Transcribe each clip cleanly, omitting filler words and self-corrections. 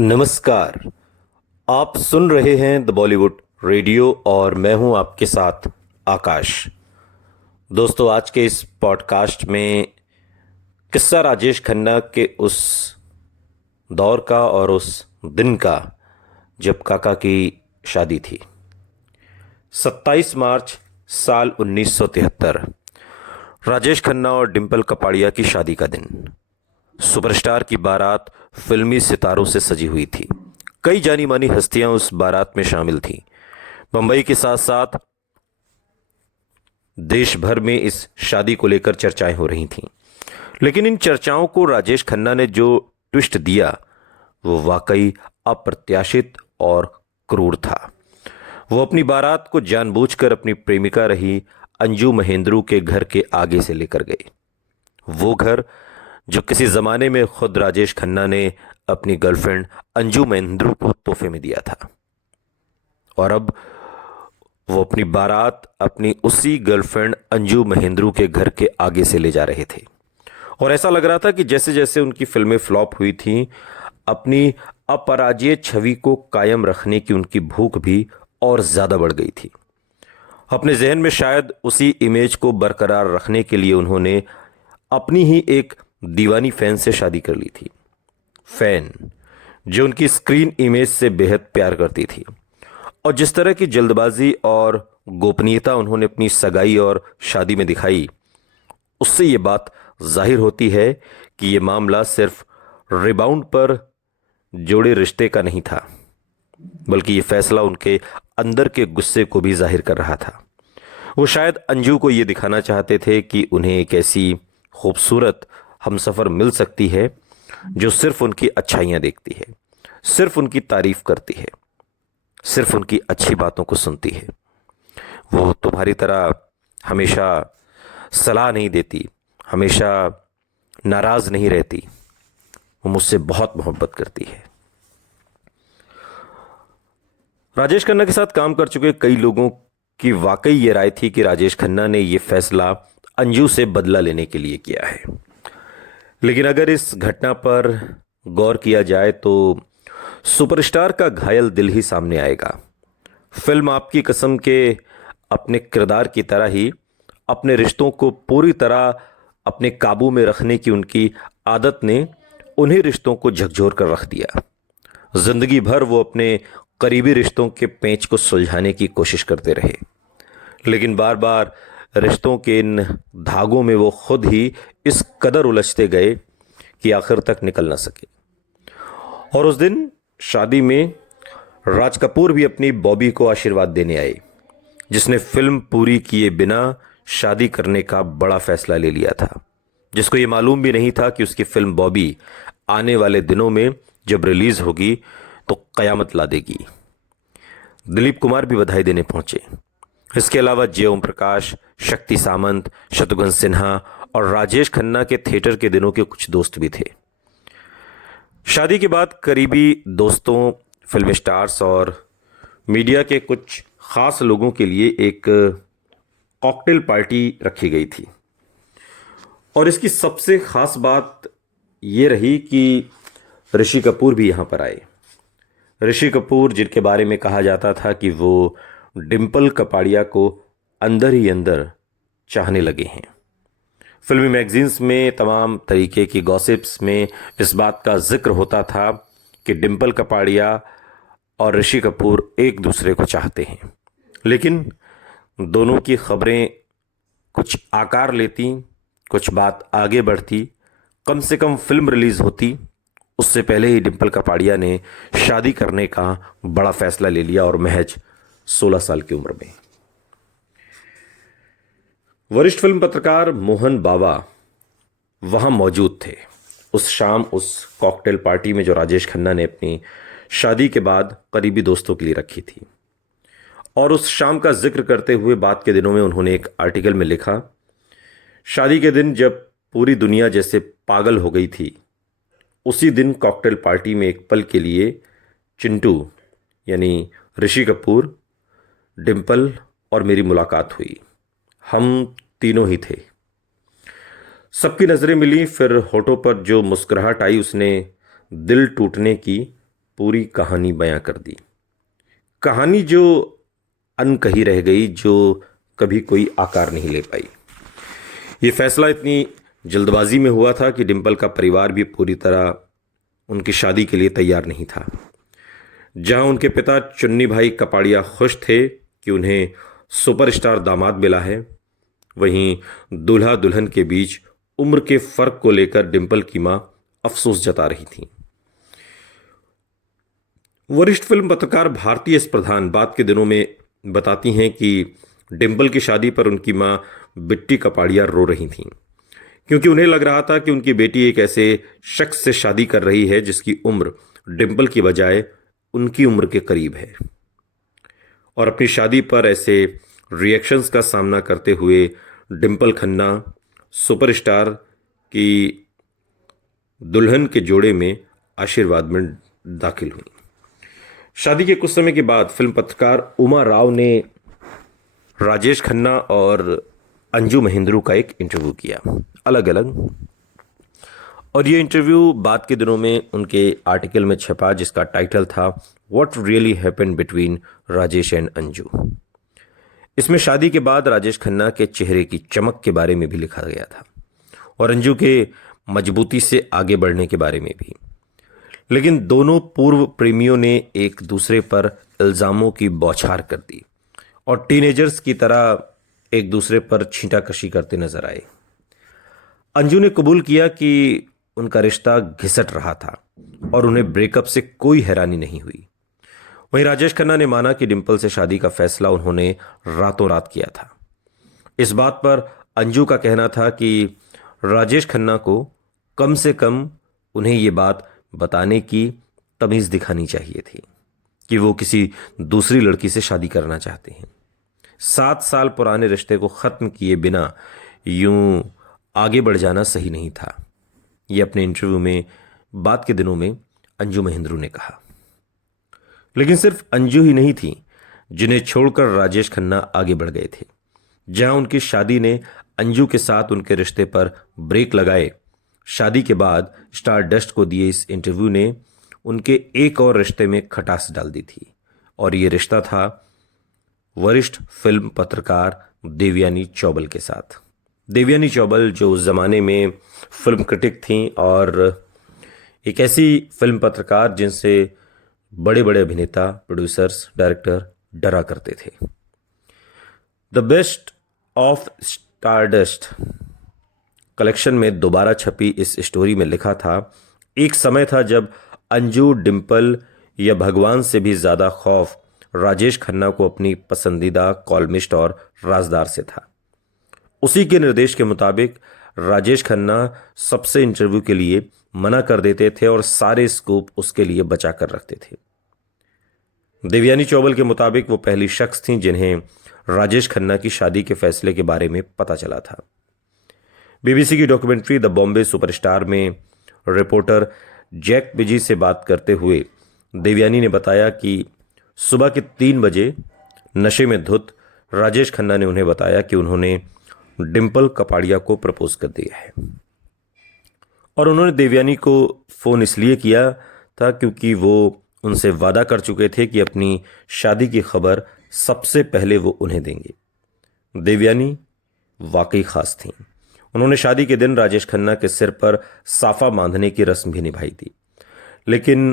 नमस्कार। आप सुन रहे हैं द बॉलीवुड रेडियो और मैं हूं आपके साथ आकाश। दोस्तों, आज के इस पॉडकास्ट में किस्सा राजेश खन्ना के उस दौर का और उस दिन का जब काका की शादी थी। 27 मार्च साल 1973, राजेश खन्ना और डिंपल कपाड़िया की शादी का दिन। सुपरस्टार की बारात फिल्मी सितारों से सजी हुई थी। कई जानी मानी हस्तियां उस बारात में शामिल थीं। मुंबई के साथ साथ देश भर में इस शादी को लेकर चर्चाएं हो रही थीं। लेकिन इन चर्चाओं को राजेश खन्ना ने जो ट्विस्ट दिया वो वाकई अप्रत्याशित और क्रूर था। वो अपनी बारात को जानबूझकर अपनी प्रेमिका रही अंजू महेंद्रू के घर के आगे से लेकर गए। वो घर जो किसी जमाने में खुद राजेश खन्ना ने अपनी गर्लफ्रेंड अंजू महेंद्रू को तोहफे में दिया था। और अब वो अपनी बारात अपनी उसी गर्लफ्रेंड अंजू महेंद्रू के घर के आगे से ले जा रहे थे। और ऐसा लग रहा था कि जैसे जैसे उनकी फिल्में फ्लॉप हुई थीं, अपनी अपराजेय छवि को कायम रखने की उनकी भूख भी और ज्यादा बढ़ गई थी। अपने जहन में शायद उसी इमेज को बरकरार रखने के लिए उन्होंने अपनी ही एक दीवानी फैन से शादी कर ली थी। फैन जो उनकी स्क्रीन इमेज से बेहद प्यार करती थी। और जिस तरह की जल्दबाजी और गोपनीयता उन्होंने अपनी सगाई और शादी में दिखाई, उससे यह बात जाहिर होती है कि यह मामला सिर्फ रिबाउंड पर जोड़े रिश्ते का नहीं था, बल्कि यह फैसला उनके अंदर के गुस्से को भी जाहिर कर रहा था। वो शायद अंजू को यह दिखाना चाहते थे कि उन्हें एक ऐसी खूबसूरत हमसफर मिल सकती है जो सिर्फ उनकी अच्छाइयां देखती है, सिर्फ उनकी तारीफ करती है, सिर्फ उनकी अच्छी बातों को सुनती है। वो तुम्हारी तरह हमेशा सलाह नहीं देती, हमेशा नाराज नहीं रहती। वो मुझसे बहुत मोहब्बत करती है। राजेश खन्ना के साथ काम कर चुके कई लोगों की वाकई ये राय थी कि राजेश खन्ना ने यह फैसला अंजू से बदला लेने के लिए किया है। लेकिन अगर इस घटना पर गौर किया जाए तो सुपरस्टार का घायल दिल ही सामने आएगा। फिल्म आपकी कसम के अपने किरदार की तरह ही अपने रिश्तों को पूरी तरह अपने काबू में रखने की उनकी आदत ने उन्हीं रिश्तों को झकझोर कर रख दिया। जिंदगी भर वो अपने करीबी रिश्तों के पेंच को सुलझाने की कोशिश करते रहे, लेकिन बार बार रिश्तों के इन धागों में वो खुद ही इस कदर उलझते गए कि आखिर तक निकल ना सके। और उस दिन शादी में राज कपूर भी अपनी बॉबी को आशीर्वाद देने आए, जिसने फिल्म पूरी किए बिना शादी करने का बड़ा फैसला ले लिया था, जिसको ये मालूम भी नहीं था कि उसकी फिल्म बॉबी आने वाले दिनों में जब रिलीज होगी तो कयामत ला देगी। दिलीप कुमार भी बधाई देने पहुंचे। इसके अलावा जय ओम प्रकाश, शक्ति सामंत, शत्रुघ्न सिन्हा और राजेश खन्ना के थिएटर के दिनों के कुछ दोस्त भी थे। शादी के बाद करीबी दोस्तों, फिल्म स्टार्स और मीडिया के कुछ खास लोगों के लिए एक कॉकटेल पार्टी रखी गई थी। और इसकी सबसे खास बात यह रही कि ऋषि कपूर भी यहां पर आए। ऋषि कपूर, जिनके बारे में कहा जाता था कि वो डिंपल कपाड़िया को अंदर ही अंदर चाहने लगे हैं। फिल्मी मैगजीन्स में तमाम तरीके की गॉसिप्स में इस बात का जिक्र होता था कि डिंपल कपाड़िया और ऋषि कपूर एक दूसरे को चाहते हैं। लेकिन दोनों की खबरें कुछ आकार लेती, कुछ बात आगे बढ़ती। कम से कम फिल्म रिलीज होती उससे पहले ही डिंपल कपाड़िया ने शादी करने का बड़ा फैसला ले लिया, और महज 16 साल की उम्र में। वरिष्ठ फिल्म पत्रकार मोहन बाबा वहां मौजूद थे उस शाम, उस कॉकटेल पार्टी में जो राजेश खन्ना ने अपनी शादी के बाद करीबी दोस्तों के लिए रखी थी। और उस शाम का जिक्र करते हुए बाद के दिनों में उन्होंने एक आर्टिकल में लिखा, शादी के दिन जब पूरी दुनिया जैसे पागल हो गई थी, उसी दिन कॉकटेल पार्टी में एक पल के लिए चिंटू यानी ऋषि कपूर, डिंपल और मेरी मुलाकात हुई। हम तीनों ही थे। सबकी नजरें मिली, फिर होठों पर जो मुस्कुराहट आई उसने दिल टूटने की पूरी कहानी बयां कर दी। कहानी जो अनकही रह गई, जो कभी कोई आकार नहीं ले पाई। ये फैसला इतनी जल्दबाजी में हुआ था कि डिंपल का परिवार भी पूरी तरह उनकी शादी के लिए तैयार नहीं था। जहां उनके पिता चुन्नी भाई कपाड़िया खुश थे कि उन्हें सुपरस्टार दामाद मिला है, वहीं दूल्हा दुल्हन के बीच उम्र के फर्क को लेकर डिंपल की मां अफसोस जता रही थी। वरिष्ठ फिल्म पत्रकार भारती एस प्रधान बाद के दिनों में बताती हैं कि डिंपल की शादी पर उनकी मां बिट्टी कपाड़िया रो रही थीं, क्योंकि उन्हें लग रहा था कि उनकी बेटी एक ऐसे शख्स से शादी कर रही है जिसकी उम्र डिंपल की बजाय उनकी उम्र के करीब है। और अपनी शादी पर ऐसे रिएक्शंस का सामना करते हुए डिंपल खन्ना सुपरस्टार की दुल्हन के जोड़े में आशीर्वाद में दाखिल हुई। शादी के कुछ समय के बाद फिल्म पत्रकार उमा राव ने राजेश खन्ना और अंजू महेंद्रू का एक इंटरव्यू किया, अलग अलग। और ये इंटरव्यू बाद के दिनों में उनके आर्टिकल में छपा, जिसका टाइटल था what really happened between Rajesh and Anju. इसमें शादी के बाद राजेश खन्ना के चेहरे की चमक के बारे में भी लिखा गया था और अंजू के मजबूती से आगे बढ़ने के बारे में भी। लेकिन दोनों पूर्व प्रेमियों ने एक दूसरे पर इल्जामों की बौछार कर दी और टीनेजर्स की तरह एक दूसरे पर छींटाकशी करते नजर आए। अंजू ने कबूल किया कि उनका रिश्ता घिसट रहा था और उन्हें ब्रेकअप से कोई हैरानी नहीं हुई। वहीं राजेश खन्ना ने माना कि डिंपल से शादी का फैसला उन्होंने रातों रात किया था। इस बात पर अंजू का कहना था कि राजेश खन्ना को कम से कम उन्हें ये बात बताने की तमीज दिखानी चाहिए थी कि वो किसी दूसरी लड़की से शादी करना चाहते हैं। 7 साल पुराने रिश्ते को खत्म किए बिना यूं आगे बढ़ जाना सही नहीं था। ये अपने इंटरव्यू में बाद के दिनों में अंजू महेंद्रू ने कहा। लेकिन सिर्फ अंजू ही नहीं थी जिन्हें छोड़कर राजेश खन्ना आगे बढ़ गए थे। जहां उनकी शादी ने अंजू के साथ उनके रिश्ते पर ब्रेक लगाए, शादी के बाद स्टार डस्ट को दिए इस इंटरव्यू ने उनके एक और रिश्ते में खटास डाल दी थी और ये रिश्ता था वरिष्ठ फिल्म पत्रकार देवयानी चौबल के साथ। देवयानी चौबल जो उस जमाने में फिल्म क्रिटिक थीं और एक ऐसी फिल्म पत्रकार जिनसे बड़े बड़े अभिनेता, प्रोड्यूसर्स, डायरेक्टर डरा करते थे। The best of stardust collection में दोबारा छपी इस स्टोरी में लिखा था, एक समय था जब अंजू, डिंपल या भगवान से भी ज्यादा खौफ राजेश खन्ना को अपनी पसंदीदा कॉलमिस्ट और राजदार से था। उसी के निर्देश के मुताबिक राजेश खन्ना सबसे इंटरव्यू के लिए मना कर देते थे और सारे स्कूप उसके लिए बचा कर रखते थे। देवयानी चौबल के मुताबिक वो पहली शख्स थीं जिन्हें राजेश खन्ना की शादी के फैसले के बारे में पता चला था। बीबीसी की डॉक्यूमेंट्री द बॉम्बे सुपरस्टार में रिपोर्टर जैक बिजी से बात करते हुए देवयानी ने बताया कि सुबह के 3 बजे नशे में धुत राजेश खन्ना ने उन्हें बताया कि उन्होंने डिंपल कपाड़िया को प्रपोज कर दिया है। और उन्होंने देवयानी को फोन इसलिए किया था क्योंकि वो उनसे वादा कर चुके थे कि अपनी शादी की खबर सबसे पहले वो उन्हें देंगे। देवयानी वाकई खास थीं। उन्होंने शादी के दिन राजेश खन्ना के सिर पर साफा बांधने की रस्म भी निभाई थी। लेकिन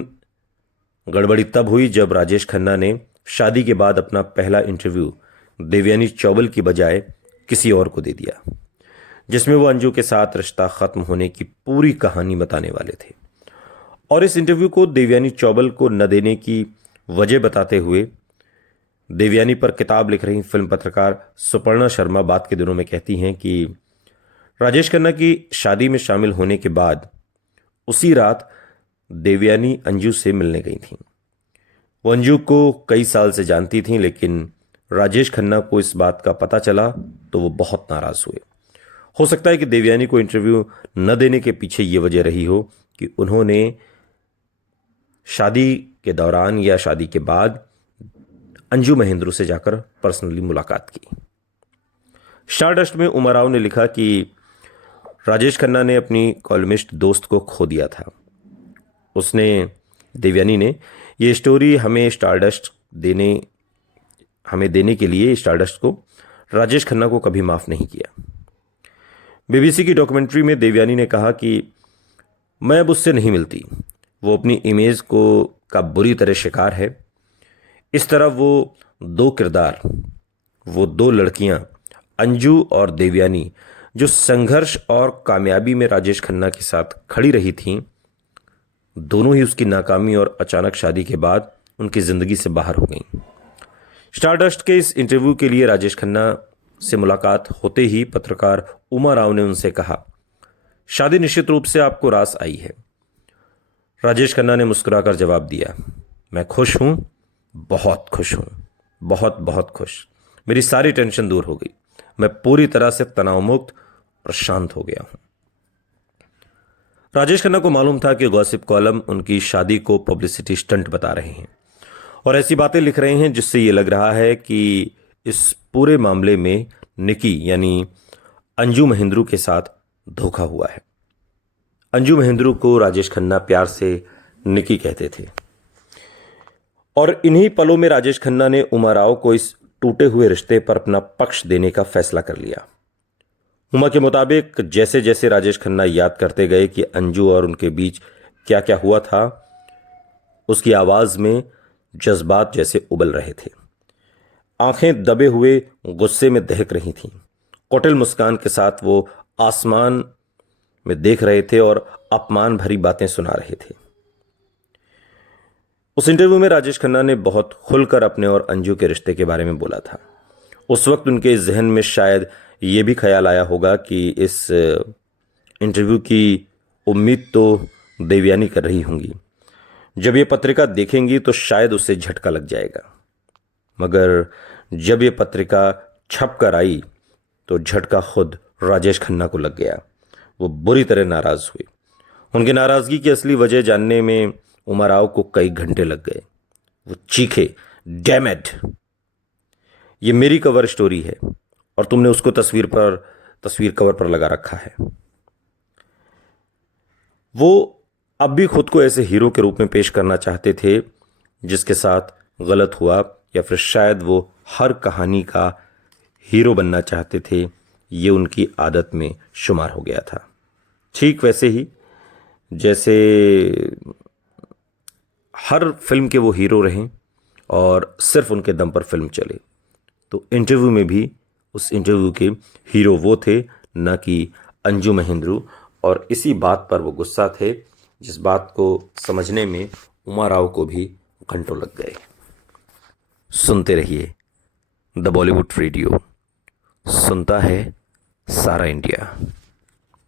गड़बड़ी तब हुई जब राजेश खन्ना ने शादी के बाद अपना पहला इंटरव्यू देवयानी चौबल की बजाय किसी और को दे दिया, जिसमें वो अंजू के साथ रिश्ता खत्म होने की पूरी कहानी बताने वाले थे। और इस इंटरव्यू को देवयानी चौबल को न देने की वजह बताते हुए देवयानी पर किताब लिख रही फिल्म पत्रकार सुपर्णा शर्मा बाद के दिनों में कहती हैं कि राजेश खन्ना की शादी में शामिल होने के बाद उसी रात देवयानी अंजू से मिलने गई थीं। वो अंजू को कई साल से जानती थीं, लेकिन राजेश खन्ना को इस बात का पता चला तो वो बहुत नाराज हुए। हो सकता है कि देवयानी को इंटरव्यू न देने के पीछे ये वजह रही हो कि उन्होंने शादी के दौरान या शादी के बाद अंजू महेंद्रू से जाकर पर्सनली मुलाकात की। स्टारडस्ट में उमा राव ने लिखा कि राजेश खन्ना ने अपनी कॉलमिस्ट दोस्त को खो दिया था। उसने देवयानी ने ये स्टोरी हमें देने के लिए स्टारडस्ट को राजेश खन्ना को कभी माफ़ नहीं किया। बीबीसी की डॉक्यूमेंट्री में देवयानी ने कहा कि मैं अब उससे नहीं मिलती, वो अपनी इमेज का बुरी तरह शिकार है। इस तरह वो दो किरदार, वो दो लड़कियां अंजू और देवयानी जो संघर्ष और कामयाबी में राजेश खन्ना के साथ खड़ी रही थीं, दोनों ही उसकी नाकामी और अचानक शादी के बाद उनकी जिंदगी से बाहर हो गईं। स्टारडस्ट के इस इंटरव्यू के लिए राजेश खन्ना से मुलाकात होते ही पत्रकार उमा राव ने उनसे कहा, शादी निश्चित रूप से आपको रास आई है। राजेश खन्ना ने मुस्कुराकर जवाब दिया, मैं खुश हूं, बहुत खुश हूं, बहुत बहुत खुश। मेरी सारी टेंशन दूर हो गई, मैं पूरी तरह से तनाव मुक्त और शांत हो गया हूं। राजेश खन्ना को मालूम था कि गॉसिप कॉलम उनकी शादी को पब्लिसिटी स्टंट बता रहे हैं और ऐसी बातें लिख रहे हैं जिससे यह लग रहा है कि इस पूरे मामले में निकी यानी अंजू महेंद्रू के साथ धोखा हुआ है। अंजू महेंद्रू को राजेश खन्ना प्यार से निकी कहते थे और इन्हीं पलों में राजेश खन्ना ने उमा राव को इस टूटे हुए रिश्ते पर अपना पक्ष देने का फैसला कर लिया। उमा के मुताबिक जैसे जैसे राजेश खन्ना याद करते गए कि अंजू और उनके बीच क्या क्या हुआ था, उसकी आवाज में जज्बात जैसे उबल रहे थे। आंखें दबे हुए गुस्से में दहक रही थीं। कुटिल मुस्कान के साथ वो आसमान में देख रहे थे और अपमान भरी बातें सुना रहे थे। उस इंटरव्यू में राजेश खन्ना ने बहुत खुलकर अपने और अंजू के रिश्ते के बारे में बोला था। उस वक्त उनके जहन में शायद ये भी ख्याल आया होगा कि इस इंटरव्यू की उम्मीद तो देवयानी कर रही होंगी। जब ये पत्रिका देखेंगी तो शायद उसे झटका लग जाएगा, मगर जब ये पत्रिका छप कर आई तो झटका खुद राजेश खन्ना को लग गया। वो बुरी तरह नाराज हुए। उनकी नाराजगी की असली वजह जानने में उमा राव को कई घंटे लग गए। वो चीखे, डैम इट, ये मेरी कवर स्टोरी है और तुमने उसको तस्वीर कवर पर लगा रखा है। वो अब भी खुद को ऐसे हीरो के रूप में पेश करना चाहते थे जिसके साथ गलत हुआ, या फिर शायद वो हर कहानी का हीरो बनना चाहते थे। ये उनकी आदत में शुमार हो गया था। ठीक वैसे ही जैसे हर फिल्म के वो हीरो रहें और सिर्फ उनके दम पर फिल्म चले, तो इंटरव्यू में भी उस इंटरव्यू के हीरो वो थे, न कि अंजू महेंद्रू। और इसी बात पर वो गुस्सा थे, जिस बात को समझने में उमा राव को भी घंटों लग गए। सुनते रहिए द बॉलीवुड रेडियो, सुनता है सारा इंडिया।